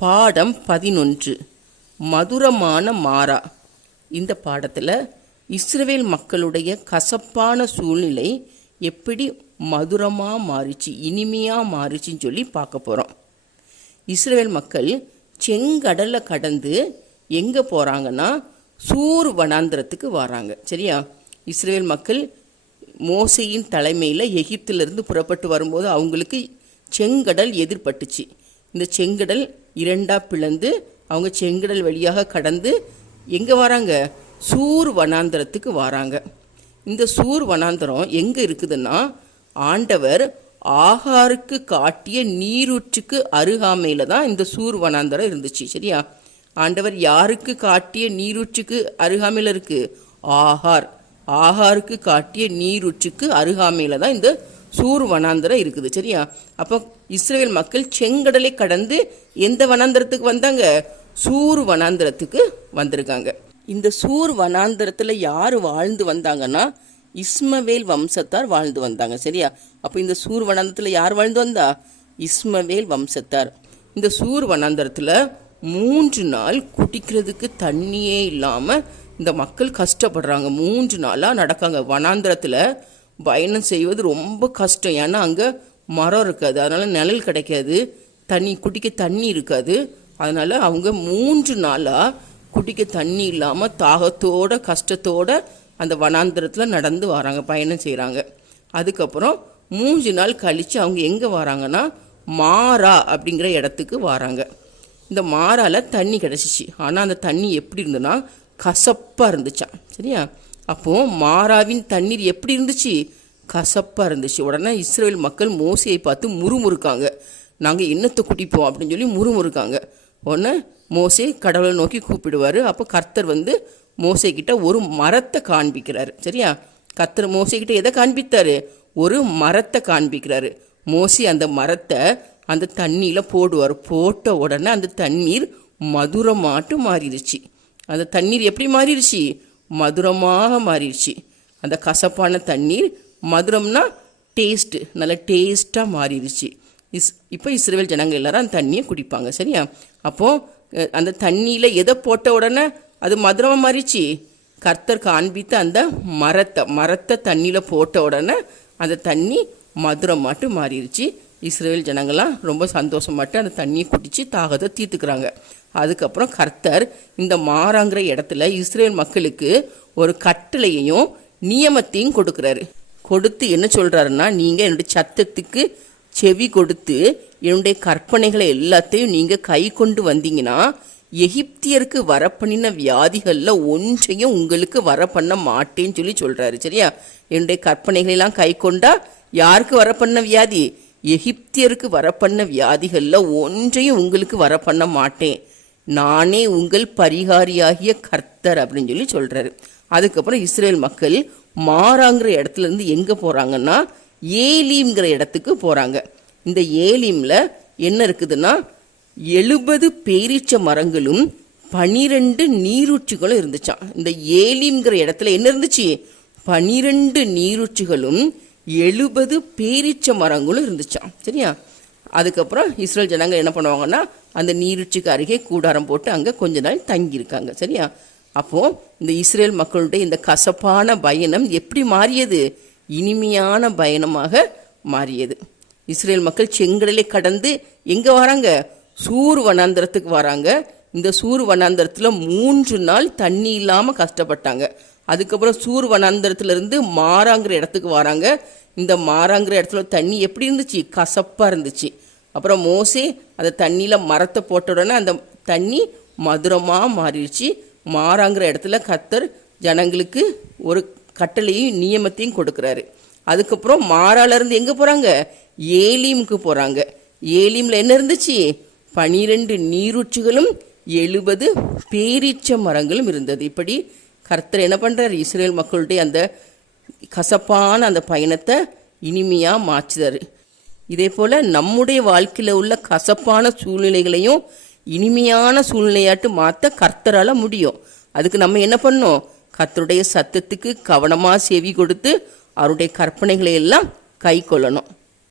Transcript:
பாடம் பதினொன்று. மதுரமான மாறா. இந்த பாடத்தில் இஸ்ரேல் மக்களுடைய கசப்பான சூழ்நிலை எப்படி மதுரமாக மாறிச்சு இனிமையாக மாறிச்சின்னு சொல்லி பார்க்க போகிறோம் இஸ்ரேல் மக்கள் செங்கடலை கடந்து எங்கே போகிறாங்கன்னா சூர் வனாந்திரத்துக்கு வராங்க. சரியா? இஸ்ரேல் மக்கள் மோசையின் தலைமையில் எகிப்திலிருந்து புறப்பட்டு வரும்போது அவங்களுக்கு செங்கடல் எதிர்பட்டுச்சு. இந்த செங்கடல் இரண்டாக பிளந்து அவங்க செங்கடல் வழியாக கடந்து எங்கே வராங்க? சூர் வனாந்தரத்துக்கு வராங்க. இந்த சூர் வனாந்தரம் எங்கே இருக்குதுன்னா ஆண்டவர் ஆகாருக்கு காட்டிய நீரூற்றுக்கு அருகாமையில் தான் இந்த சூர் வனாந்தரம் இருந்துச்சு சரியா? ஆண்டவர் யாருக்கு காட்டிய நீரூற்றுக்கு அருகாமையில் இருக்குது ஆகார். ஆகாருக்கு காட்டிய நீரூற்றுக்கு அருகாமையில் தான் இந்த சூர் வனாந்தரம் இருக்குது சரியா? அப்போ இஸ்ரேல் மக்கள் செங்கடலை கடந்து எந்த வனாந்தரத்துக்கு வந்தாங்க? சூர் வனாந்தரத்துக்கு வந்திருக்காங்க. இந்த சூர் வனாந்தரத்தில் யார் வாழ்ந்து வந்தாங்கன்னா இஸ்மவேல் வம்சத்தார் வாழ்ந்து வந்தாங்க சரியா? அப்போ இந்த சூர் வனாந்தரத்தில் யார் வாழ்ந்து வந்தா? இஸ்மவேல் வம்சத்தார். இந்த சூர் வனாந்தரத்தில் மூன்று நாள் குடிக்கிறதுக்கு தண்ணியே இல்லாமல் இந்த மக்கள் கஷ்டப்படுறாங்க. மூன்று நாளாக நடக்காங்க. வனாந்தரத்தில் பயணம் செய்வது ரொம்ப கஷ்டம். ஏன்னா அங்கே மரம் இருக்காது. அதனால் நிழல் கிடைக்காது. தண்ணி குடிக்க தண்ணி இருக்காது. அதனால் அவங்க மூன்று நாளாக குடிக்க தண்ணி இல்லாமல் தாகத்தோட கஷ்டத்தோட அந்த வனாந்திரத்தில் நடந்து வராங்க பயணம் செய்கிறாங்க அதுக்கப்புறம் மூன்று நாள் கழித்து அவங்க எங்கே வராங்கன்னா மாறா அப்படிங்கிற இடத்துக்கு வராங்க. இந்த மாறால தண்ணி கிடச்சிச்சு. ஆனால் அந்த தண்ணி எப்படி இருந்ததுன்னா கசப்பாக இருந்துச்சான் சரியா? அப்போது மாறாவின் தண்ணீர் எப்படி இருந்துச்சு? கசப்பாக இருந்துச்சு. உடனே இஸ்ரேல் மக்கள் மோசையை பார்த்து முறுமுறுக்காங்க. நாங்கள் என்னத்தை குடிப்போம்? அப்படின்னு சொல்லி முறுமுறுக்காங்க. உடனே மோசே கடவுளை நோக்கி கூப்பிடுவார். அப்போ கர்த்தர் வந்து மோசை ஒரு மரத்தை காண்பிக்கிறாரு. சரியா? கர்த்தர் மோசை எதை காண்பித்தார்? ஒரு மரத்தை காண்பிக்கிறாரு. மோசி அந்த மரத்தை அந்த தண்ணியில் போடுவார். போட்ட உடனே அந்த தண்ணீர் மதுரமாட்டு மாறிடுச்சு. அந்த தண்ணீர் எப்படி மாறிடுச்சு? மதுரமாக மாறிடுச்சு. அந்த கசப்பான தண்ணீர் மதுரம்னா டேஸ்ட்டு நல்ல டேஸ்ட்டாக மாறிடுச்சு. இஸ் இப்போ இஸ்ரேல் ஜனங்க எல்லாரும் அந்த தண்ணியை குடிப்பாங்க சரியா? அப்போது அந்த தண்ணியில் எதை போட்ட உடனே அது மதுரமாக மாறிச்சு கர்த்தர் காண்பித்த அந்த மரத்தை மரத்தை தண்ணியில் போட்ட உடனே அந்த தண்ணி மதுரமாட்டு மாறிடுச்சு. இஸ்ரேல் ஜனங்கள்லாம் ரொம்ப சந்தோஷமாட்டு அந்த தண்ணியை குடித்து தாகத்தை தீர்த்துக்கிறாங்க. அதுக்கப்புறம் கர்த்தர் இந்த மாறாங்கிற இடத்துல இஸ்ரேல் மக்களுக்கு ஒரு கட்டளையையும் நியமத்தையும் கொடுக்குறாரு. கொடுத்து என்ன சொல்கிறாருன்னா நீங்கள் என்னுடைய சத்தத்துக்கு செவி கொடுத்து என்னுடைய கற்பனைகளை எல்லாத்தையும் நீங்கள் கை கொண்டு வந்தீங்கன்னா எகிப்தியருக்கு வரப்பண்ணின வியாதிகளில் ஒன்றையும் உங்களுக்கு வர பண்ண மாட்டேன்னு சொல்லி சொல்கிறாரு சரியா? என்னுடைய கற்பனைகளெல்லாம் கை கொண்டா யாருக்கு வர பண்ண வியாதி? எகிப்தியருக்கு வர பண்ண வியாதிகளில் ஒன்றையும் உங்களுக்கு வர பண்ண மாட்டேன். நானே உங்கள் பரிகாரியாகிய கர்த்தர் அப்படின்னு சொல்லி சொல்கிறாரு அதுக்கப்புறம் இஸ்ரேல் மக்கள் மாறாங்கிற இடத்துல இருந்து எங்கே போகிறாங்கன்னா ஏலீம்ங்கிற இடத்துக்கு போகிறாங்க இந்த ஏலீமில் என்ன இருக்குதுன்னா எழுபது பேரீச்ச மரங்களும் பனிரெண்டு நீரூற்றுகளும் இருந்துச்சாம். இந்த ஏலிங்கிற இடத்துல என்ன இருந்துச்சு? பனிரெண்டு நீரூற்றுகளும் எழுபது பேரீச்ச மரங்களும் இருந்துச்சாம். சரியா? அதுக்கப்புறம் இஸ்ரேல் ஜனங்க என்ன பண்ணுவாங்கன்னா அந்த நீரூற்றுக்கு அருகே கூடாரம் போட்டு அங்கே கொஞ்ச நாள் தங்கியிருக்காங்க. சரியா? அப்போது இந்த இஸ்ரேல் மக்களுடைய இந்த கசப்பான பயணம் எப்படி மாறியது? இனிமையான பயணமாக மாறியது. இஸ்ரேல் மக்கள் செங்கடலை கடந்து எங்கே வராங்க? சூர் வனாந்திரத்துக்கு வராங்க. இந்த சூர் வனாந்திரத்தில் மூன்று நாள் தண்ணி இல்லாமல் கஷ்டப்பட்டாங்க. அதுக்கப்புறம் சூர் வனாந்திரத்துலேருந்து மாறாங்கிற இடத்துக்கு வராங்க. இந்த மாறாங்கிற இடத்துல தண்ணி எப்படி இருந்துச்சு? கசப்பாக இருந்துச்சு. அப்புறம் மோசே அந்த தண்ணியில் மரத்தை போட்ட உடனே அந்த தண்ணி மதுரமாக மாறிடுச்சு. மாறாங்கிற இடத்துல கத்தர் ஜனங்களுக்கு ஒரு கட்டளையும் நியமத்தையும் கொடுக்குறாரு. அதுக்கப்புறம் மாறாலேருந்து எங்கே போகிறாங்க ஏலீமுக்கு போகிறாங்க ஏலீமில் என்ன இருந்துச்சு? பனிரெண்டு நீரூற்றுகளும் எழுபது பேரீச்ச மரங்களும் இருந்தது. இப்படி கர்த்தர் என்ன பண்ணுறார் இஸ்ரேல் மக்களுடைய அந்த கசப்பான அந்த பயணத்தை இனிமையாக மாற்றுதார் இதே போல் நம்முடைய வாழ்க்கையில் உள்ள கசப்பான சூழ்நிலைகளையும் இனிமையான சூழ்நிலையாட்டு மாற்ற கர்த்தரால் முடியும். அதுக்கு நம்ம என்ன பண்ணோம் கர்த்தருடைய சத்தத்துக்கு கவனமாக செவி கொடுத்து அவருடைய கற்பனைகளை எல்லாம் கை கொள்ளணும்.